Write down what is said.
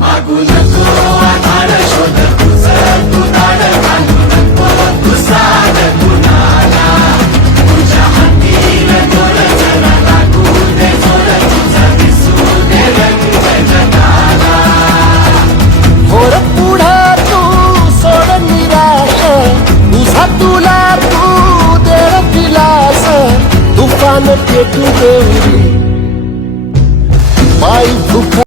मागू नको आधार शोध तुझ तू दाड घालू नको तू साध कुणाला तुझ्या हाती जोर जरा लागू दे जोर तुझा दिसू दे रंग जगाला थोर पुढा तू सोड निराश तुझा तुला तू देळ दिलास तुफान पेटू देऊ माई दुख